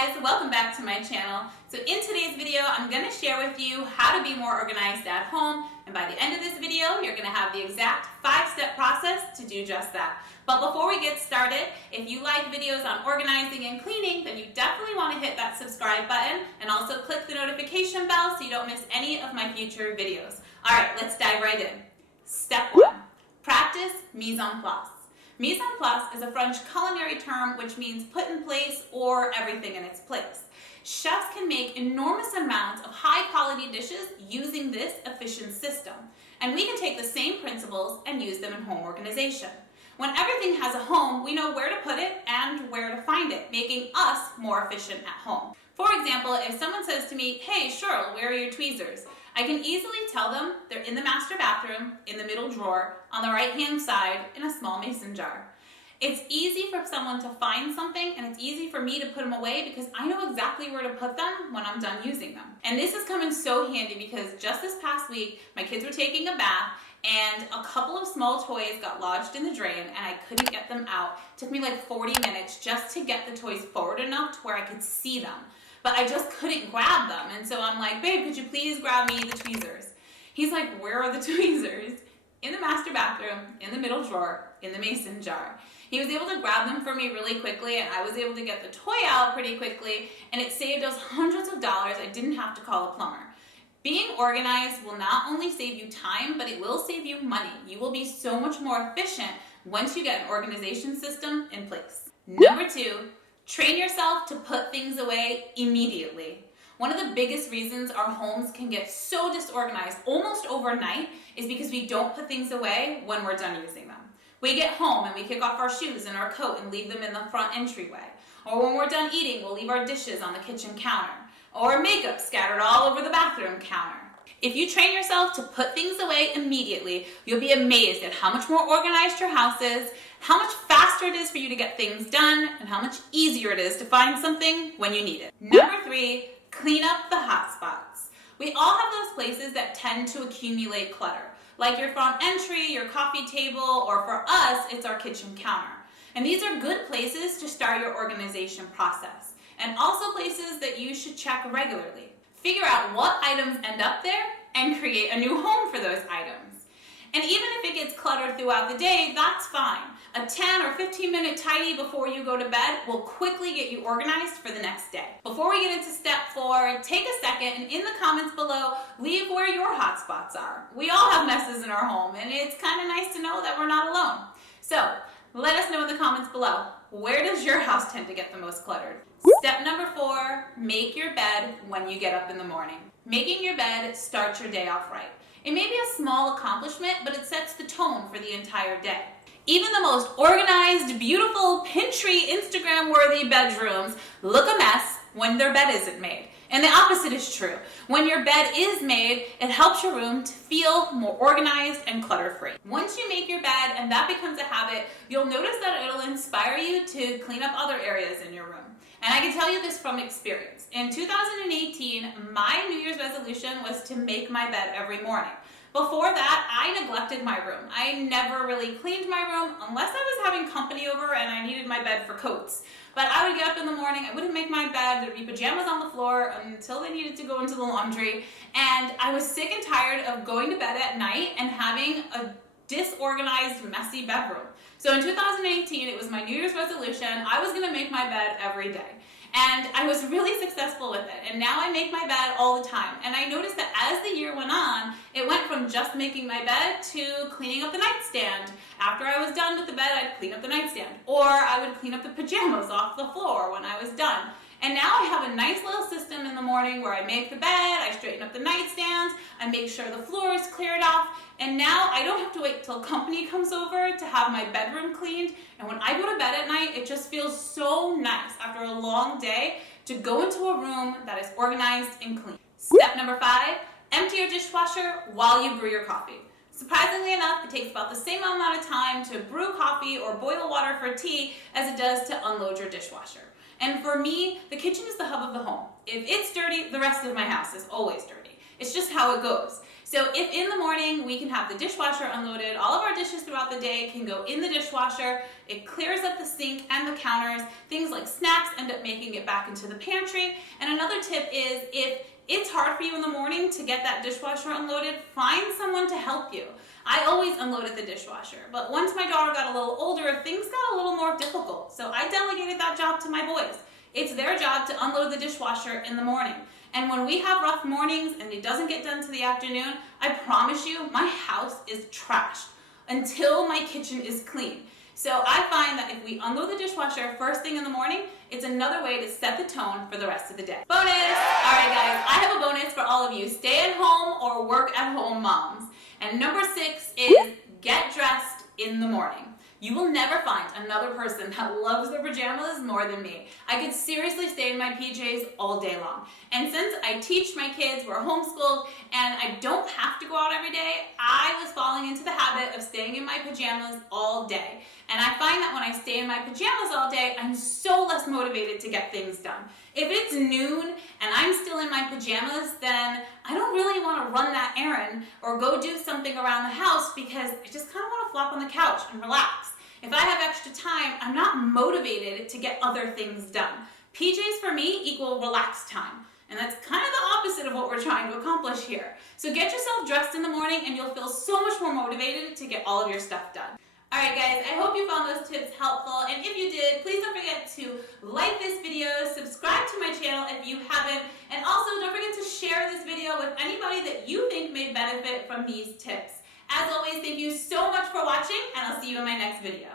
guys, welcome back to my channel. So in today's video, I'm going to share with you how to be more organized at home, and by the end of this video, you're going to have the exact 5-step process to do just that. But before we get started, if you like videos on organizing and cleaning, then you definitely want to hit that subscribe button and also click the notification bell so you don't miss any of my future videos. Alright, let's dive right in. Step 1. Practice mise en place. Mise en place is a French culinary term which means put in place or everything in its place. Chefs can make enormous amounts of high-quality dishes using this efficient system. And we can take the same principles and use them in home organization. When everything has a home, we know where to put it and where to find it, making us more efficient at home. For example, if someone says to me, "Hey, Shirl, where are your tweezers?" I can easily tell them they're in the master bathroom, in the middle drawer, on the right-hand side, in a small mason jar. It's easy for someone to find something, and it's easy for me to put them away because I know exactly where to put them when I'm done using them. And this has come in so handy because just this past week, my kids were taking a bath, and a couple of small toys got lodged in the drain, and I couldn't get them out. It took me like 40 minutes just to get the toys forward enough to where I could see them. But I just couldn't grab them, and so I'm like, "Babe, could you please grab me the tweezers?" He's like, "Where are the tweezers?" "In the master bathroom, in the middle drawer, in the mason jar." He was able to grab them for me really quickly, and I was able to get the toy out pretty quickly, and it saved us hundreds of dollars. I didn't have to call a plumber. Being organized will not only save you time, but it will save you money. You will be so much more efficient once you get an organization system in place. Number 2, train yourself to put things away immediately. One of the biggest reasons our homes can get so disorganized almost overnight is because we don't put things away when we're done using them. We get home and we kick off our shoes and our coat and leave them in the front entryway. Or when we're done eating, we'll leave our dishes on the kitchen counter. Or makeup scattered all over the bathroom counter. If you train yourself to put things away immediately, you'll be amazed at how much more organized your house is, how much faster it is for you to get things done, and how much easier it is to find something when you need it. Number 3, clean up the hot spots. We all have those places that tend to accumulate clutter, like your front entry, your coffee table, or for us, it's our kitchen counter. And these are good places to start your organization process, and also places that you should check regularly. Figure out what items end up there and create a new home for those items. And even if it gets cluttered throughout the day, that's fine. A 10 or 15-minute tidy before you go to bed will quickly get you organized for the next day. Before we get into step 4, take a second and in the comments below, leave where your hot spots are. We all have messes in our home, and it's kind of nice to know that we're not alone. So let us know in the comments below, where does your house tend to get the most cluttered? Step number 4, make your bed when you get up in the morning. Making your bed starts your day off right. It may be a small accomplishment, but it sets the tone for the entire day. Even the most organized, beautiful, Pinterest, Instagram-worthy bedrooms look a mess when their bed isn't made. And the opposite is true. When your bed is made, it helps your room to feel more organized and clutter-free. Once you make your bed and that becomes a habit, you'll notice that it'll inspire you to clean up other areas in your room. And I can tell you this from experience. In 2018, my New Year's resolution was to make my bed every morning. Before that, I neglected my room. I never really cleaned my room unless I was having company over and I needed my bed for coats. But I would get up in the morning, I wouldn't make my bed, there'd be pajamas on the floor until they needed to go into the laundry. And I was sick and tired of going to bed at night and having a disorganized, messy bedroom. So in 2018, it was my New Year's resolution. I was gonna make my bed every day. And I was really successful with it. And now I make my bed all the time. And I noticed that as the year went on, it went from just making my bed to cleaning up the nightstand. After I was done with the bed, I'd clean up the nightstand. Or I would clean up the pajamas off the floor when I was done. And now I have a nice little system in the morning where I make the bed, I straighten up the nightstands, I make sure the floor is cleared off, and now I don't have to wait till company comes over to have my bedroom cleaned. And when I go to bed at night, it just feels so nice after a long day to go into a room that is organized and clean. Step number 5, empty your dishwasher while you brew your coffee. Surprisingly enough, it takes about the same amount of time to brew coffee or boil water for tea as it does to unload your dishwasher. And for me, the kitchen is the hub of the home. If it's dirty, the rest of my house is always dirty. It's just how it goes. So if in the morning we can have the dishwasher unloaded, all of our dishes throughout the day can go in the dishwasher. It clears up the sink and the counters. Things like snacks end up making it back into the pantry. And another tip is, if it's hard for you in the morning to get that dishwasher unloaded, find someone to help you. I always unloaded the dishwasher, but once my daughter got a little older, things got a little more difficult. So I delegated that job to my boys. It's their job to unload the dishwasher in the morning. And when we have rough mornings and it doesn't get done to the afternoon, I promise you, my house is trashed until my kitchen is clean. So I find that if we unload the dishwasher first thing in the morning, it's another way to set the tone for the rest of the day. Bonus! All right, guys, I have a bonus for all of you stay-at-home or work-at-home moms. And number 6 is get dressed in the morning. You will never find another person that loves their pajamas more than me. I could seriously stay in my PJs all day long. And since I teach my kids, we're homeschooled, and I don't have to go out every day, I was falling into the habit of staying in my pajamas all day. And I find that when I stay in my pajamas all day, I'm so less motivated to get things done. If it's noon and I'm still in my pajamas, then I don't really want to run that errand or go do something around the house because I just kind of want to flop on the couch and relax. If I have extra time, I'm not motivated to get other things done. PJs for me equal relaxed time. And that's kind of the opposite of what we're trying to accomplish here. So get yourself dressed in the morning and you'll feel so much more motivated to get all of your stuff done. Alright guys, I hope you found those tips helpful, and if you did, please don't forget to like this video, subscribe to my channel if you haven't, and also don't forget to share this video with anybody that you think may benefit from these tips. As always, thank you so much for watching, and I'll see you in my next video.